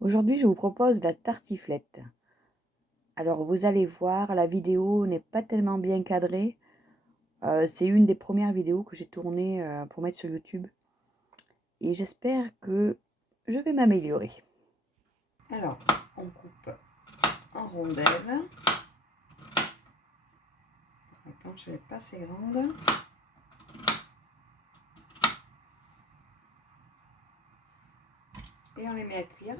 Aujourd'hui, je vous propose la tartiflette. Alors, vous allez voir, la vidéo n'est pas tellement bien cadrée. C'est une des premières vidéos que j'ai tournées pour mettre sur YouTube. Et j'espère que je vais m'améliorer. Alors, on coupe en rondelles. La planche n'est pas assez grande. Et on les met à cuire.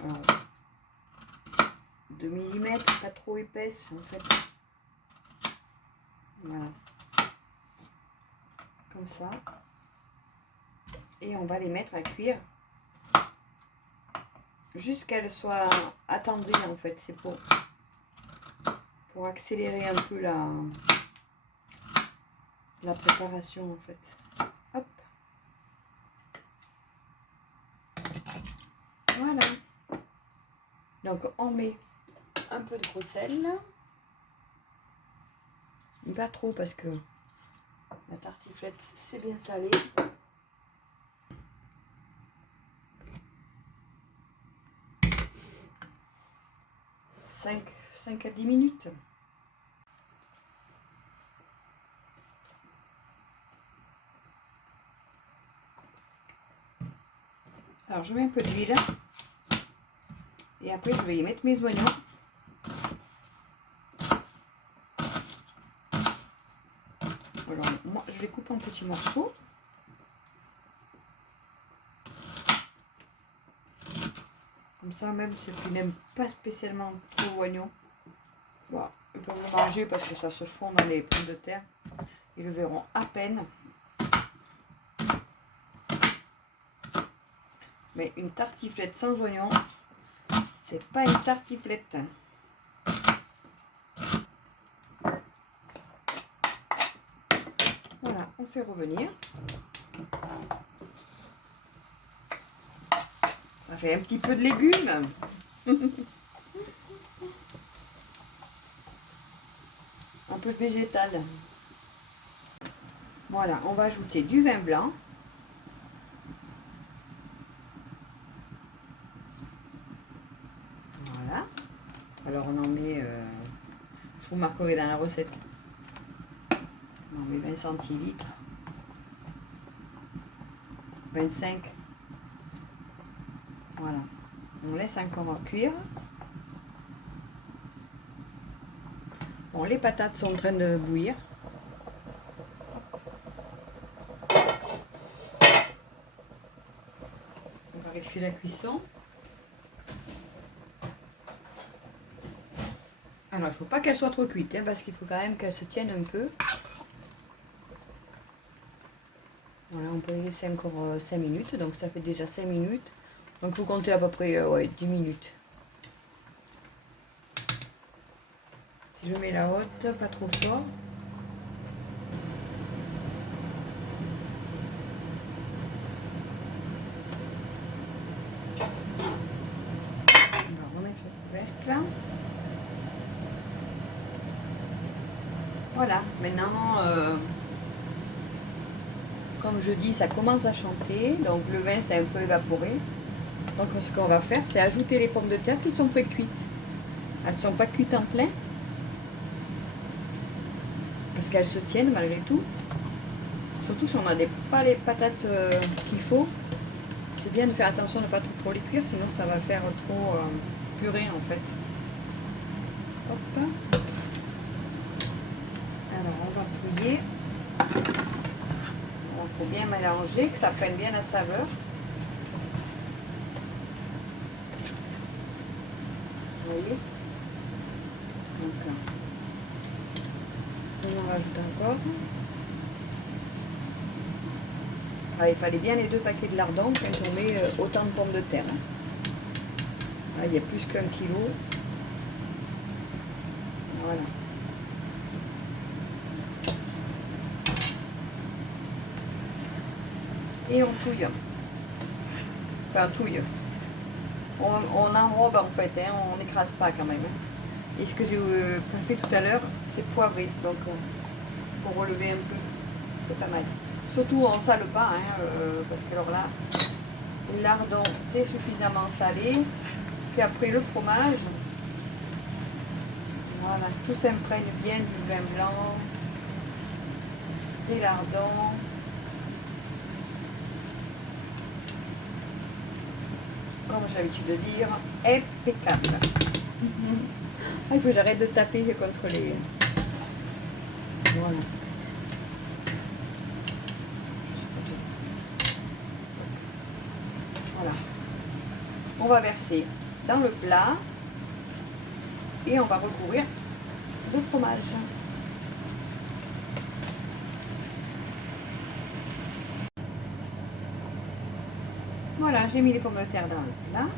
Alors, 2 mm, pas trop épaisse en fait. Voilà. Comme ça. Et on va les mettre à cuire jusqu'à qu'elles soient attendries en fait. C'est pour accélérer un peu la préparation en fait. Hop. Voilà. Donc on met un peu de gros sel. Pas trop parce que la tartiflette c'est bien salé. Cinq à 10 minutes. Alors je mets un peu d'huile. Et après je vais y mettre mes oignons. Alors moi je les coupe en petits morceaux. Comme ça, même ceux qui n'aiment pas spécialement trop oignons, bon, ils peuvent le manger parce que ça se fond dans les pommes de terre. Ils le verront à peine. Mais une tartiflette sans oignons, c'est pas une tartiflette. Voilà, on fait revenir. Ça fait un petit peu de légumes. Un peu de végétal. Voilà, on va ajouter du vin blanc. Voilà. Alors on en met, je vous marquerai dans la recette. On en met 20 centilitres. 25. Voilà. On laisse encore cuire. Bon, les patates sont en train de bouillir. On va vérifier la cuisson. Alors, il ne faut pas qu'elle soit trop cuite, hein, parce qu'il faut quand même qu'elle se tienne un peu. Voilà, on peut les laisser encore 5 minutes. Donc, ça fait déjà 5 minutes. Donc, il faut compter à peu près 10 minutes. Si je mets la haute, pas trop fort. On va remettre le couvercle. Voilà, maintenant, comme je dis, ça commence à chanter. Donc, le vin s'est un peu évaporé. Donc, ce qu'on va faire, c'est ajouter les pommes de terre qui sont pré-cuites. Elles ne sont pas cuites en plein. Parce qu'elles se tiennent malgré tout. Surtout si on n'a pas les patates qu'il faut. C'est bien de faire attention de ne pas trop les cuire, sinon ça va faire trop purée en fait. Hop. Alors on va touiller. Il faut bien mélanger, que ça prenne bien la saveur. Vous voyez? Donc, on en rajoute encore. Ah, il fallait bien les 2 paquets de lardons quand on met autant de pommes de terre. Hein. Ah, il y a plus qu'1 kilo. Voilà. Et on touille. Enfin, touille. On enrobe en fait, hein, on n'écrase pas quand même. Hein. Et ce que j'ai fait tout à l'heure, c'est poivré. Donc, pour relever un peu, c'est pas mal. Surtout on sale pas, hein, parce que alors là, les lardons c'est suffisamment salé. Puis après le fromage, voilà, tout s'imprègne bien du vin blanc, des lardons. Comme j'ai l'habitude de dire, impeccable. Ah, il faut que j'arrête de taper contre les... Voilà. Voilà. On va verser dans le plat et on va recouvrir de fromage. Voilà, j'ai mis les pommes de terre dans le plat.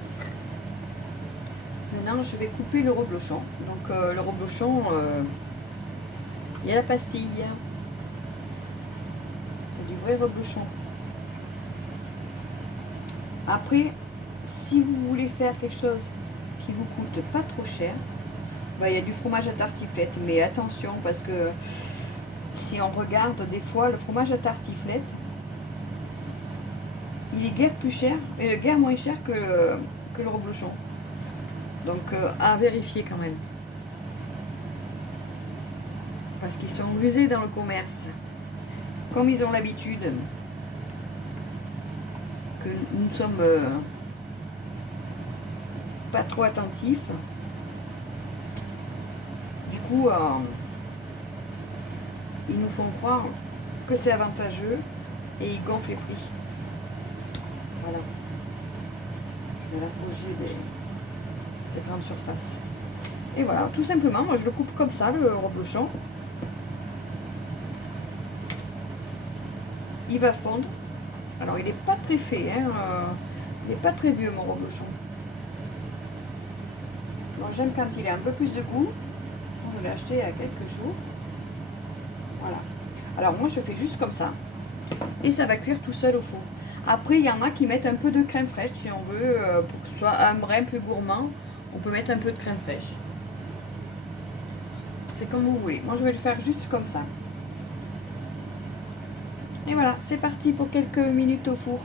Maintenant, je vais couper le reblochon. Donc, le reblochon, il y a la pastille. C'est du vrai reblochon. Après, si vous voulez faire quelque chose qui vous coûte pas trop cher, il y a du fromage à tartiflette. Mais attention, parce que si on regarde des fois, le fromage à tartiflette, il est guère plus cher, guère moins cher que le reblochon. Donc à vérifier quand même. Parce qu'ils sont usés dans le commerce. Comme ils ont l'habitude que nous sommes pas trop attentifs, du coup ils nous font croire que c'est avantageux et ils gonflent les prix. Voilà. Je vais l'apogée des grandes surfaces. Et voilà, tout simplement, moi je le coupe comme ça, le reblochon. Il va fondre. Alors il n'est pas très fait, hein, il n'est pas très vieux mon reblochon. Bon, j'aime quand il a un peu plus de goût. Je l'ai acheté il y a quelques jours. Voilà. Alors moi je fais juste comme ça. Et ça va cuire tout seul au four. Après il y en a qui mettent un peu de crème fraîche si on veut, pour que ce soit un brin plus gourmand. On peut mettre un peu de crème fraîche. C'est comme vous voulez. Moi je vais le faire juste comme ça. Et voilà, c'est parti pour quelques minutes au four.